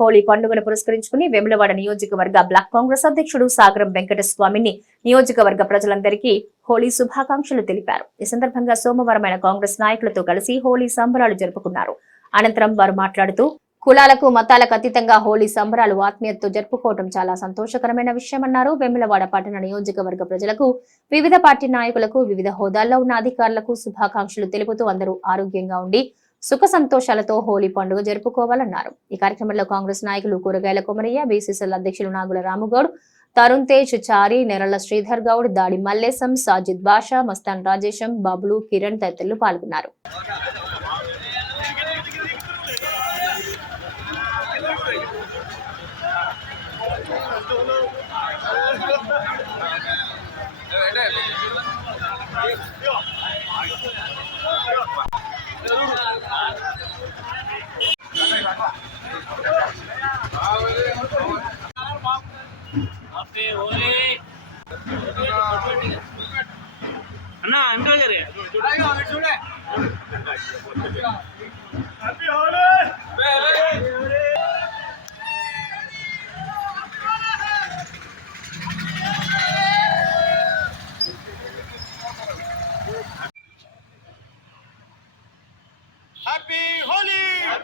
హోలీ పండుగను పురస్కరించుకుని వెములవాడ నియోజకవర్గ బ్లాక్ కాంగ్రెస్ అధ్యక్షుడు సాగరం వెంకటస్వామిని నియోజకవర్గ ప్రజలందరికీ హోలీ శుభాకాంక్షలు తెలిపారు. ఈ సందర్భంగా సోమవారం ఆయన కాంగ్రెస్ నాయకులతో కలిసి హోలీ సంబరాలు జరుపుకున్నారు. అనంతరం వారు మాట్లాడుతూ కులాలకు మతాలకు అతీతంగా హోలీ సంబరాలు ఆత్మీయతతో జరుపుకోవడం చాలా సంతోషకరమైన విషయమన్నారు. వెమ్మిలవాడ పట్టణ నియోజకవర్గ ప్రజలకు వివిధ పార్టీ నాయకులకు వివిధ హోదాల్లో ఉన్న అధికారులకు శుభాకాంక్షలు తెలుపుతూ అందరూ ఆరోగ్యంగా ఉండి సుఖ సంతోషాలతో హోలీ పండుగ జరుపుకోవాలన్నారు. ఈ కార్యక్రమంలో కాంగ్రెస్ నాయకులు కూరగాయల కొమరయ్య బీసీసీఎల్ అధ్యక్షులు నాగుల రాముగౌడ్ తరుణ్ తేజ్ చారి నెరళ్ళ శ్రీధర్ గౌడ్ దాడి మల్లేశం సాజిద్ బాషా మస్తాన్ రాజేశం బాబులు కిరణ్ తదితరులు పాల్గొన్నారు. అన్న వెనకాల గారి. Happy Holi happy Holi happy Holi Venkata Kolipetti గారు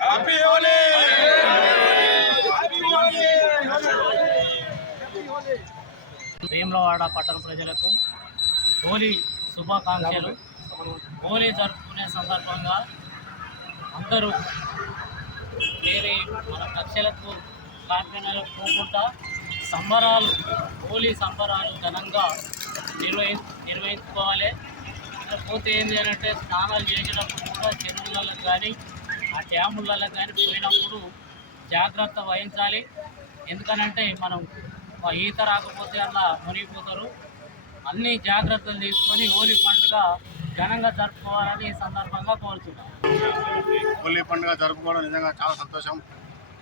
హ్యాపీ హోలీ వేములవాడ పట్టణ ప్రజలకు హోలీ శుభాకాంక్షలు. హోలీ జరుపుకునే సందర్భంగా అందరూ వేరే మన కక్షలకు కార్యక్రమాలకు పోకుండా సంబరాలు హోలీ సంబరాలు ఘనంగా నిర్వహి నిర్వహించుకోవాలి. పోతే ఏంటి అని అంటే స్నానాలు చేసినప్పుడు కూడా చెరువులలో కానీ ఆ డ్యాములలో కానీ పోయినప్పుడు జాగ్రత్త వహించాలి. ఎందుకనంటే మనం ఈత రాకపోతే అలా మునిగిపోతారు. అన్ని జాగ్రత్తలు తీసుకొని హోలీ పండుగ ఘనంగా జరుపుకోవాలని ఈ సందర్భంగా కోరుతున్నాం హోలీ పండుగ జరుపుకోవడం నిజంగా చాలా సంతోషం.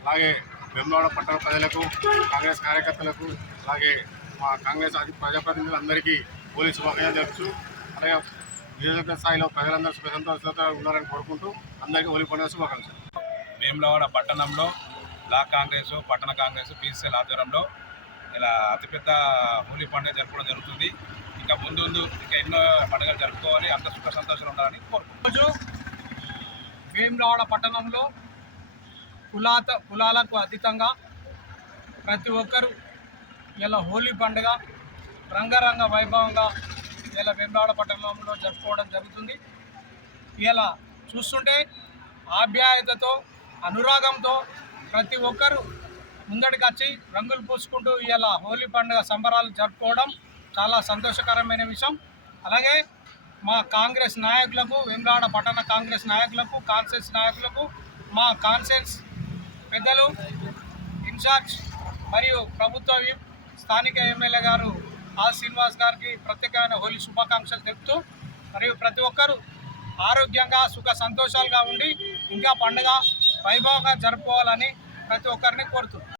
అలాగే వెమ్లవాడ పట్టణ ప్రజలకు కాంగ్రెస్ కార్యకర్తలకు అలాగే మా కాంగ్రెస్ అధి ప్రజాప్రతినిధులందరికీ హోలీ శుభాకాంక్షలు తెలుపుతూ అలాగే నియోజకవర్గ స్థాయిలో ప్రజలందరూ సుఖ సంతోషాలతో ఉండాలని కోరుకుంటూ అందరికీ హోలీ పండుగ శుభాకాంక్షలు. వేములవాడ పట్టణంలో బ్లాక్ కాంగ్రెస్ పట్టణ కాంగ్రెస్ బీసీఎల్ ఆధ్వర్యంలో ఇలా అతిపెద్ద హోలీ పండుగ జరపడం జరుగుతుంది. ఇంకా ముందు ముందు ఇంకా ఎన్నో పండుగలు జరుపుకోవాలి. అంత సుఖ సంతోషాలు ఉండాలని కోరుకుంటున్నాను రోజు వేములవాడ పట్టణంలో కులాత కులాలకు అతీతంగా ప్రతి ఒక్కరూ ఇలా హోలీ పండుగ రంగరంగ వైభవంగా ఇలా వేములవాడ పట్టణంలో జరుపుకోవడం జరుగుతుంది. ఇలా చూస్తుంటే ఆప్యాయతతో అనురాగంతో ప్రతి ఒక్కరూ ముందడికి వచ్చి రంగులు పూసుకుంటూ ఇలా హోలీ పండుగ సంబరాలు జరుపుకోవడం చాలా సంతోషకరమైన విషయం. అలాగే మా కాంగ్రెస్ నాయకులకు వెంగాడ పట్టణ కాంగ్రెస్ నాయకులకు కాన్సెన్స్ నాయకులకు మా కాన్సెన్స్ పెద్దలు ఇన్ఛార్జ్ మరియు ప్రభుత్వ విప్ స్థానిక ఎమ్మెల్యే గారు ఆర్ శ్రీనివాస్ గారికి ప్రత్యేకమైన హోలీ శుభాకాంక్షలు తెలుపుతూ మరియు ప్రతి ఒక్కరూ ఆరోగ్యంగా సుఖ సంతోషాలుగా ఉండి ఇంకా పండుగ వైభవంగా జరుపుకోవాలని ప్రతి ఒక్కరిని కోరుతున్నాను